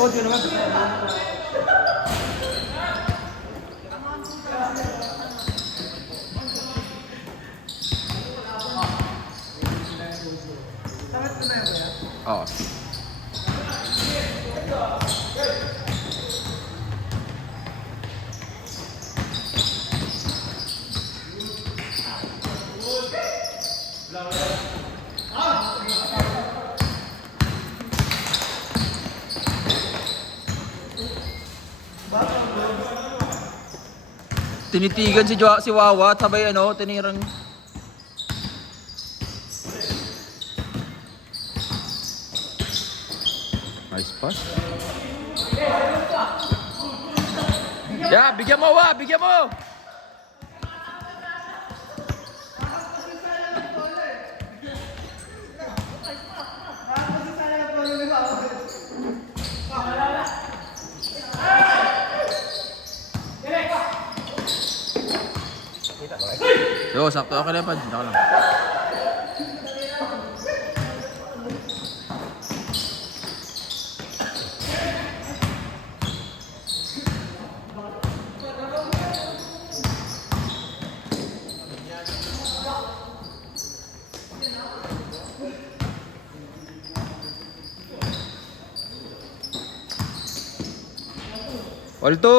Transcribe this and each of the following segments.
Sodio naman. Oo. Tinitigan si Wawa, sabay ano, tinirang. Nice pass. Yeah, bigyan mo Wa, bigyan mo. Yo, sakto ako na pa, dito lang. Walto!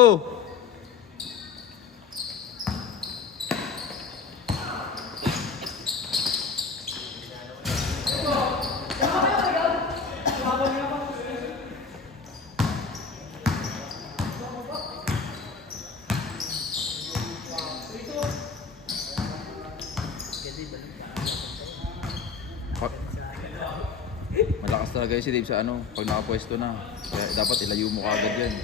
Malakas talaga yun si Dave sa ano, pag nakapwesto na. Kaya dapat ilayo mo kagad yan.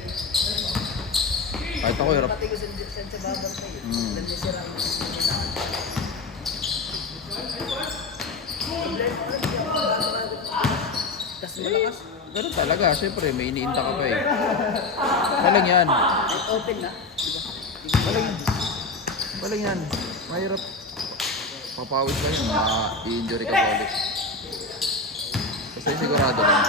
Kahit ako hirap. Ganun talaga, syempre may iniinta ka pa eh. Walang yan. Open na. Walang yan. Walang yan. Mahirap. Papawis ka yun, ma-i-injury ka pa ulit. Basta sigurado lang.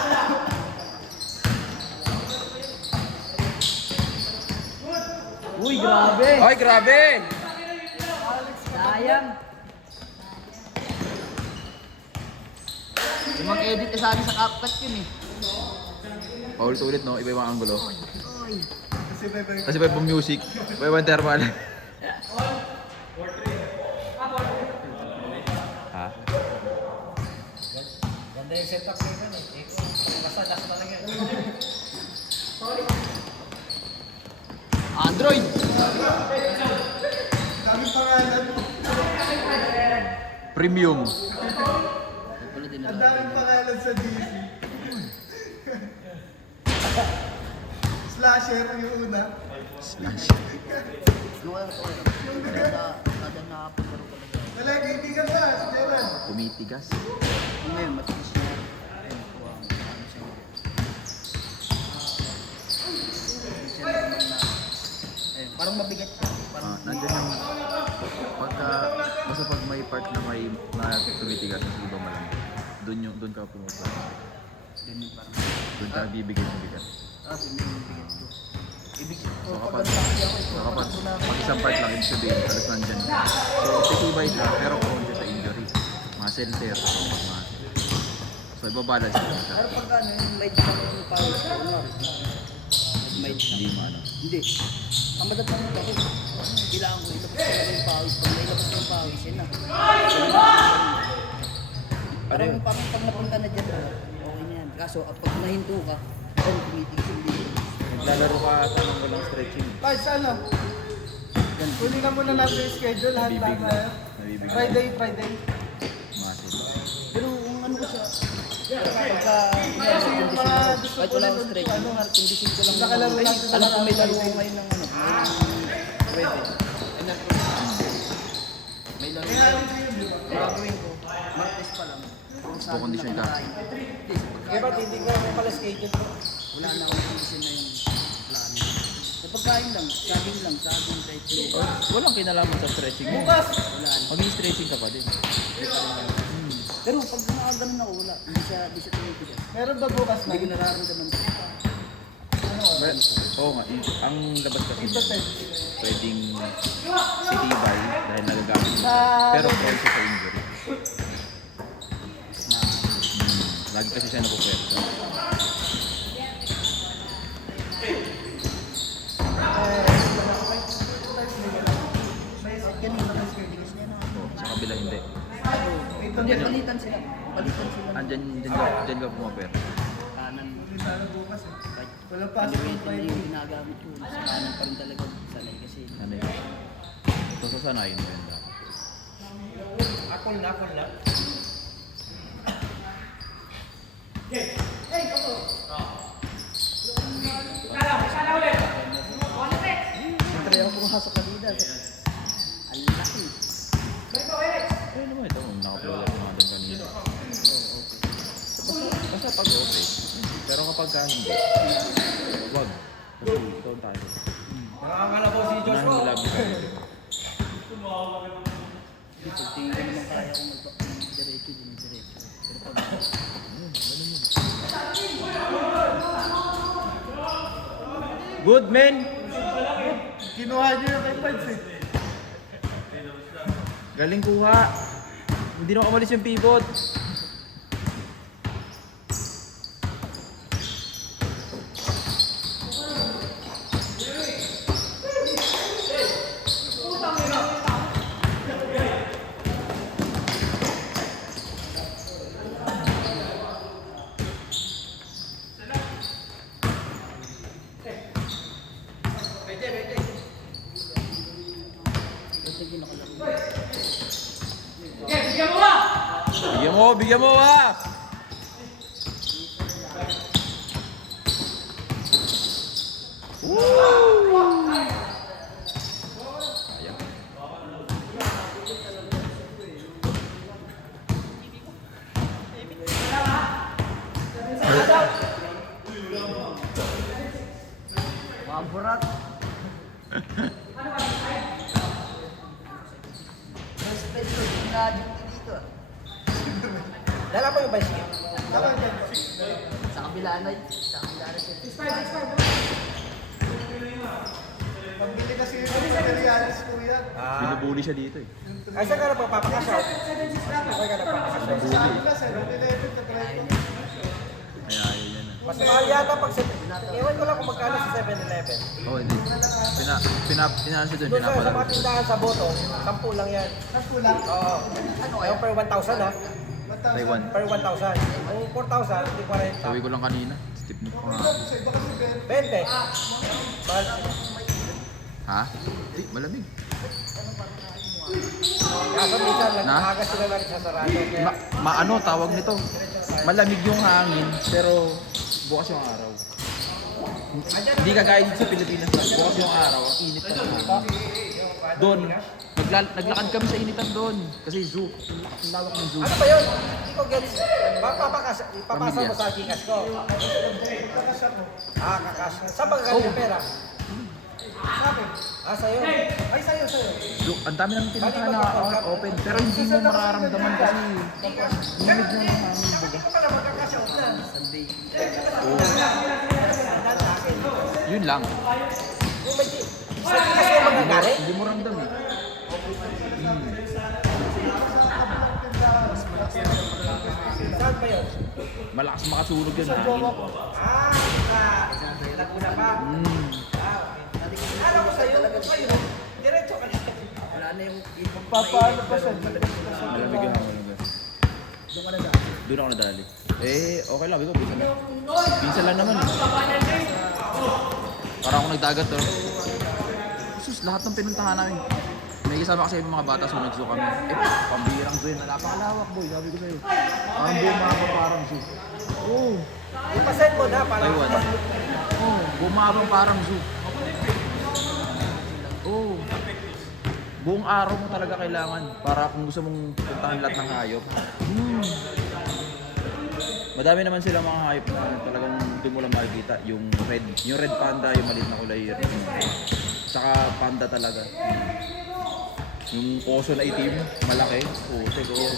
Uy, grabe! Ay, grabe! Sayang. Yung mag-edit sa akin sa CapCut yun eh. Paulit-ulit no, iba-ibang angulo. Oy. Kasi iba-ibang music, iba-ibang thermal. Ha? Ganda yung setup ko yun eh. Basta last talaga. Android. Daming pangalan. Premium. Ang daming pangalan sa DC. Slasher yung una. Yung ano to. Kada nakapunta ko talaga. Talaga, hindi ka ba? Meron. Tumitigas. Yung ngayon, matigas siya. Ayun po ang ano siya. Ayun, parang mabigat siya. Parang Nandiyan yung basta pag may part na may na tumitigas sa ibang malamig. Doon ka pumupunta. ganun parang. Doon ka bibigyan ng bigat. Hindi yung bigat ko. Ibig So sabihin, kapag, pag laki ako, so kapag isang part lang, ibig sabihin, halos nandyan. So titibay ka, pero prone siya sa injury. Muscle tear, muscle. So ibabalance ka siya. pero pag ano, yung light pa yung pawis ko, Hindi mo ano. Hindi. Ang madatanong ako, kailangan ko ilabas ko yung pawis. Pag nailabas ko yung pawis, yun na. Parang pag napunta na dyan, okay na yan. Kaso, pag nahinto ka, tumitigil yung dito. Naglalaro ka tanong walang stretching. Guys, ano? Huli na muna natin yung schedule. Lahat lang Nabibigla. tayo. Nabibigla. Friday. Muscle. Pero kung ano ko siya, pagka Kasi yung mga gusto kahit ko wala rin akong stretch, ano, condition ko lang. Nakalaro natin Alam ko may na laro ko Friday. ngayon ng ano, pwede. May laro ko. Gagawin ko, Martes pa lang. Kukondisyon ka. Kaya ba't hindi ka may pala schedule ko? Wala na akong condition na yung plano. Sa pagkain lang, saging kahit yun. Walang kinalaman sa stretching mo. Bukas! Wala na. Mag-stretching ka pa din. Pero pag nakaganon ako, wala. Hindi siya tumitigas. Meron ba bukas na? Hindi ko nararamdaman. Oo nga, ang labas kasi niya, pwedeng itibay dahil nagagamit siya. Pero also sa injury. Lagi kasi siya napupwersa. Kanina mas cardigas niya na. Sa kabila hindi. Hindi, palitan sila. Palitan sila. Dyan ka pumapwersa. Kanan. Sana bukas eh. Kahit Wala pa sa independent yung ginagamit ko. Sa kanan pa rin talaga sanay kasi. Ano yun? So sasanayin mo yun dapat. Akol na. Try ako pumasok kanina. Ang laki. Ayun naman ito, naka-upload ako natin kanina. Basta pag okay. Pero kapag hindi, wag. Kasi ikaw tayo. Nakakalabaw si Unahin mo lagi tayo. Hindi, pag tingin ko naman kaya kung diretso, dinidiretso. Pero pag Good man! Kinuha niyo yung kay Pads eh. Galing kuha. Hindi na umalis yung pivot. pwede ginakalaro. Bigyan mo ha! Woo! Ayan. Maburat. Mas pwede na-addict dito. Dala po yung bicycle. Sa kabila na siya. Pambili kasi yung materialis ko yan. Binubuli siya dito eh. Ay, saan ka na papapakasal? Saan ka na papapakasal? Binubuli. Sabi na, 7-Eleven ka try ko. Kaya yun yan. Mas mahal yata pag iwan ko lang kung magkano sa 7-Eleven. Oo, hindi. Pinano siya dun, Doon sa pinapalaro. mga tindahan sa Boto, 10 lang yan. 10 lang? Oo. Ano Ayaw per 1,000 ha? Taiwan. Per 1,000. Kung 4,000, hindi 40. Sabi ko lang kanina. Step mo pa nga. 20. Mahal. Ha? Di, malamig. Kaso minsan, Na? nag-aga sila lang sa sarado. Kaya, Maano tawag nito? Malamig yung hangin, pero bukas yung araw. Hindi kagaya dito sa Pilipinas. Bukas yung araw, ang init pa ng hangin. Doon, naglakad kami sa initan doon. Kasi zoo, ang lawak ng zoo. ano ba yun? Hindi ko gets. Ipapasa mo sa Gcash ko. Kakas. Saan ba galing yung pera? Sa'yo. Ay, sa'yo. Zoo, ang dami namin pinuntahan na open, pero hindi mo mararamdaman kasi lamig yung hangin. Hindi ko pala magkakasya off na. Sunday. Oo, yun lang. Kung may sa Gcash ko magagaling? Hindi mo ramdam eh. Saan ba yun? Malakas makasunog yun hangin. Laguna pa. Alam ko sa'yo, sa'yo. Diretso ka na. Wala na yung Papaano pa siya? Malamig yung hangin. doon ka na daan. Doon ako nadali. Okay lang. Ikaw, pinsan lang. Pinsan lang naman. Parang ako nagdagat to. Sus, lahat ng pinuntahan namin. May kasama kasi yung mga bata, so nag-zoo kami. Pambirang zoo yun. Napakalawak, boy. Sabi ko sa'yo. Parang bumabang parang zoo. Oo. Ipasend mo na para Taiwan. Oo, bumabang parang zoo. Oo. Buong araw mo talaga kailangan para kung gusto mong puntahan lahat ng hayop. Madami naman sila mga hayop na talagang doon mo lang makikita. Yung red panda, yung maliit na kulay. Saka panda talaga. Yung oso na itim, malaki. Putik, oo.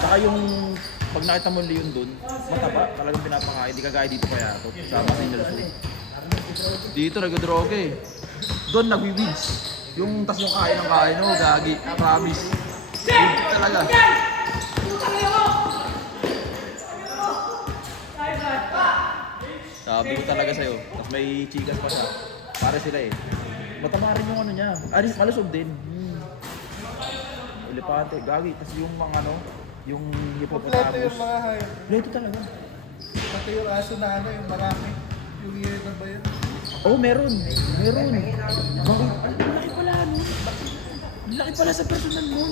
Saka yung pag nakita mo Leon doon, mataba, talagang pinapakain. Di kagaya dito kaya ito. Sama sa inyo. Dito nag-droga eh. Doon nagwi-weeds. Yung tas yung kain ng kain, no, gagi. Promise. Weeds talaga. Sabi ko talaga sa'yo. Tapos may chikas pa siya. Pare sila eh. Matama rin yung ano niya. Malusog din. Elepante, gagi. Tapos yung mga ano, yung Kompleto hippopotamus. yung mga hayop. Kompleto talaga. Pati yung aso na ano, yung marami. Yung iyon na ba yun? Oh, meron. Meron. Ang laki pala, no? Ang laki pala sa personal mo.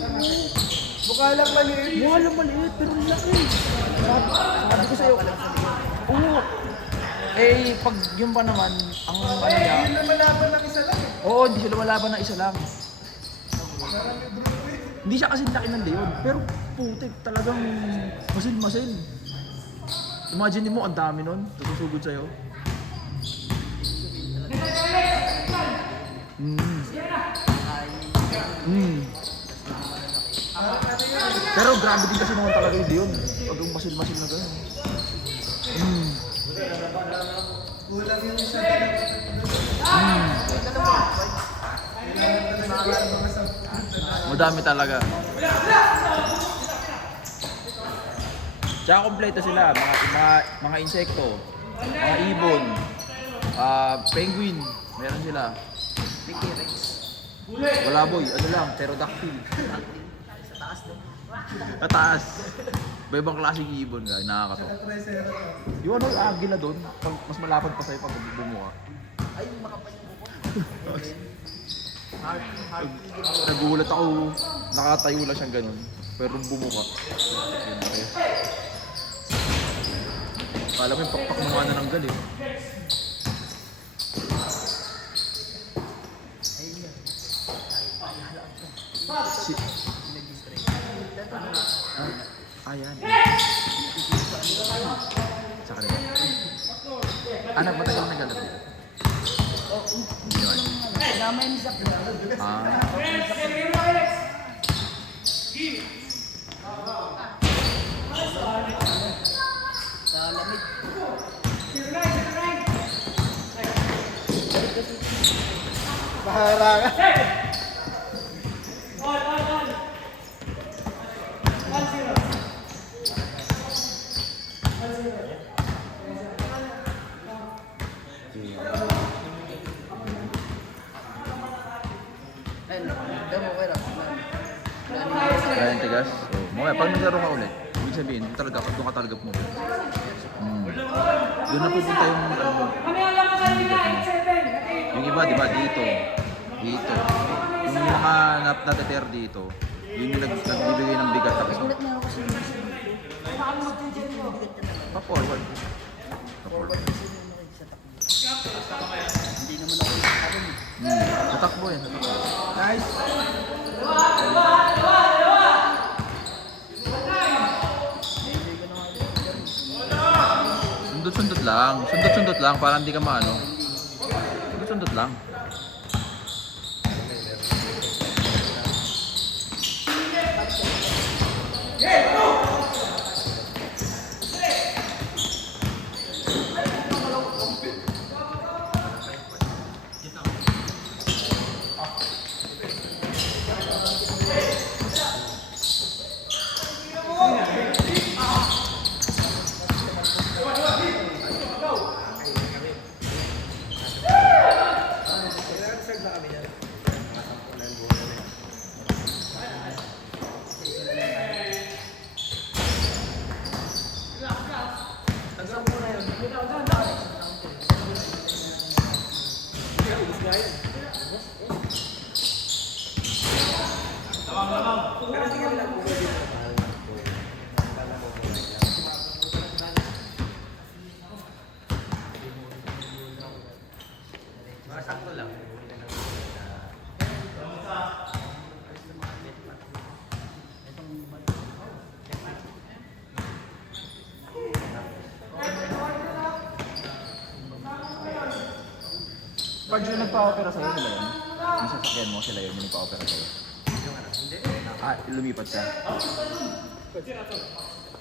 Mukha lang maliit. Mukha lang maliit, pero ang laki. Sabi ko sa'yo. Oo. Eh, pag yun pa naman, ang ano Eh, niya. yun naman laban ng isa lang eh. Oo, hindi siya lumalaban ng isa lang. Parang may bruto eh. Hindi siya kasi laki ng leon, pero putik, talagang masil-masil. Imagine mo, ang dami nun, tutusugod sa'yo. Pero grabe din kasi naman talaga yung leon. Pag yung masil-masil na gano'n. Kulang yung isa. Madami talaga. Tsaka kompleto sila, mga insekto, mga ibon, penguin, meron sila. Wala boy, ano lang, pterodactyl. Sa taas no? Kataas. Iba-ibang klaseng ibon ka, nakakato. Yung ano, yung agila doon, mas malapad pa sa'yo pag bumuka. Ay, makapal yung buko. Nagulat ako, nakatayo lang siyang ganun, pero bumuka. Yun, okay. Kala mo yung pakpak mo na ng galing. Si... Ayan. Sa kanila. Anak, matagal na galat dito. Hindi naman. Namay ni Zach na. Ah. Sa lamig. Bahara ka. Ayun, damo ko lang. Kaya yung tigas. So, mamaya, pag naglaro ka ulit, ibig sabihin, doon ka talaga pumunta. Doon na pupunta yung ano mo. Yung iba, di ba, dito. Dito. Yung mga nateter dito, yun yung nagbibigay ng bigat. Tapos, Ulit na ako kasi yung isa dito. pa-forward. Forward kasi yung mga sa takbo. Hindi naman ako yung takbo. Natakbo yan. Natakbo. Nice. Sundot-sundot lang. Sundot-sundot lang para hindi ka maano. Sundot-sundot lang. Pag yung nagpa-opera sa'yo sila yun, yung sasakyan mo sila yun, yung nagpa-opera sa'yo. Ah, lumipat ka.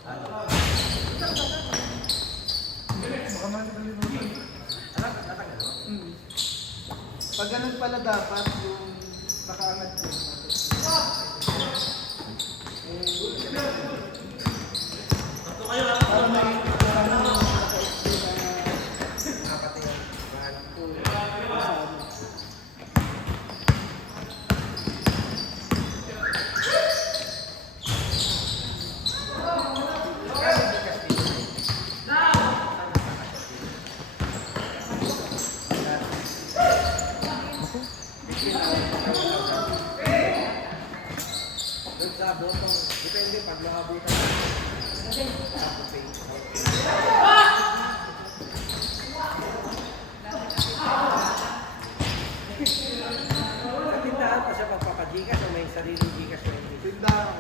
Baka makalimutan. Pag ganun pala dapat yung nakaangat ko. Para may Depende pag nakabutan. Sa tindahan pa siya magpapagigas o may sariling gigas o hindi? tindahan.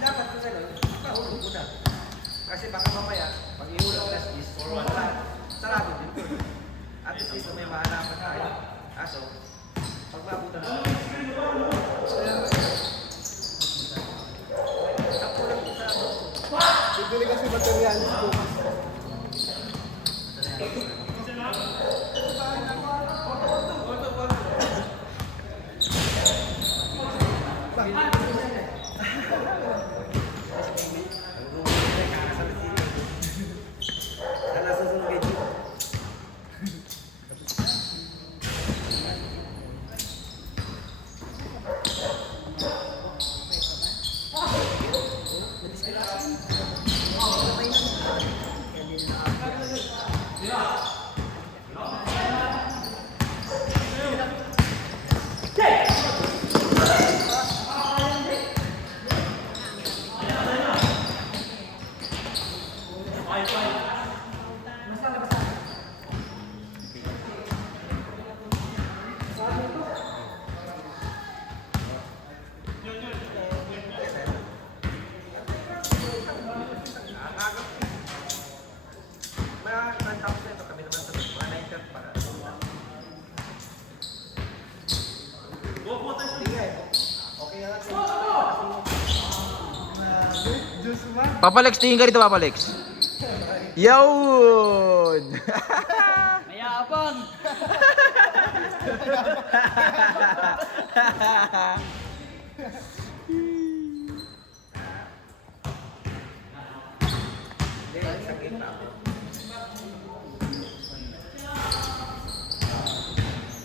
Dapat ko gano'n, mahulog ko na. Kasi baka mamaya, pag ihulog na sarado din ko. At least may mahanapan tayo. Aso, pag mabutan na. Bibili kasi materialis ko. Sana susunod kayo dito. Tapos na ito, kami naman sa mga 9 para. Okay na lang. Juice man. Papa Lex, tingin ka rito, Papa Lex. Yun! Mayabang! Hindi, sakit na ako.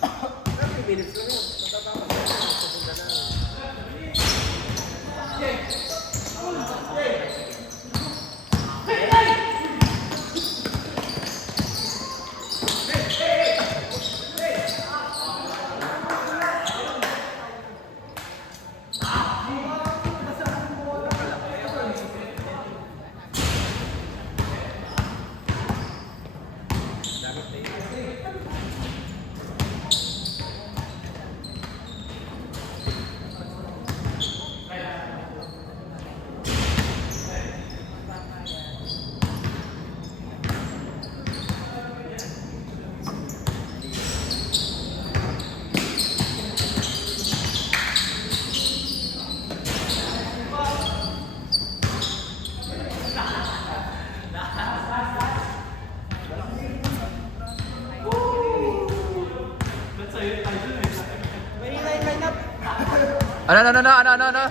30 minutes lang yun. Matatapos na yun. Pupunta na. Ano?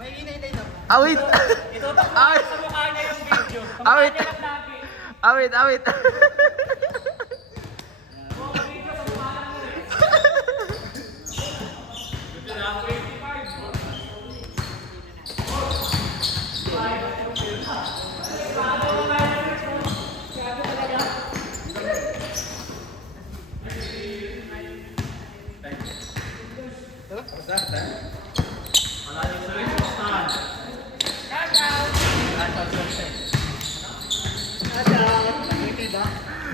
May inay-inay na. Awit! Itutok mo Awit! sa mukha niya yung video. Awit! Kumakain lang lagi. Awit!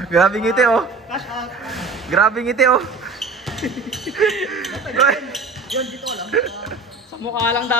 Grabe ngiti oh. Grabe ngiti oh. Yun, dito lang. Sa mukha lang dapat.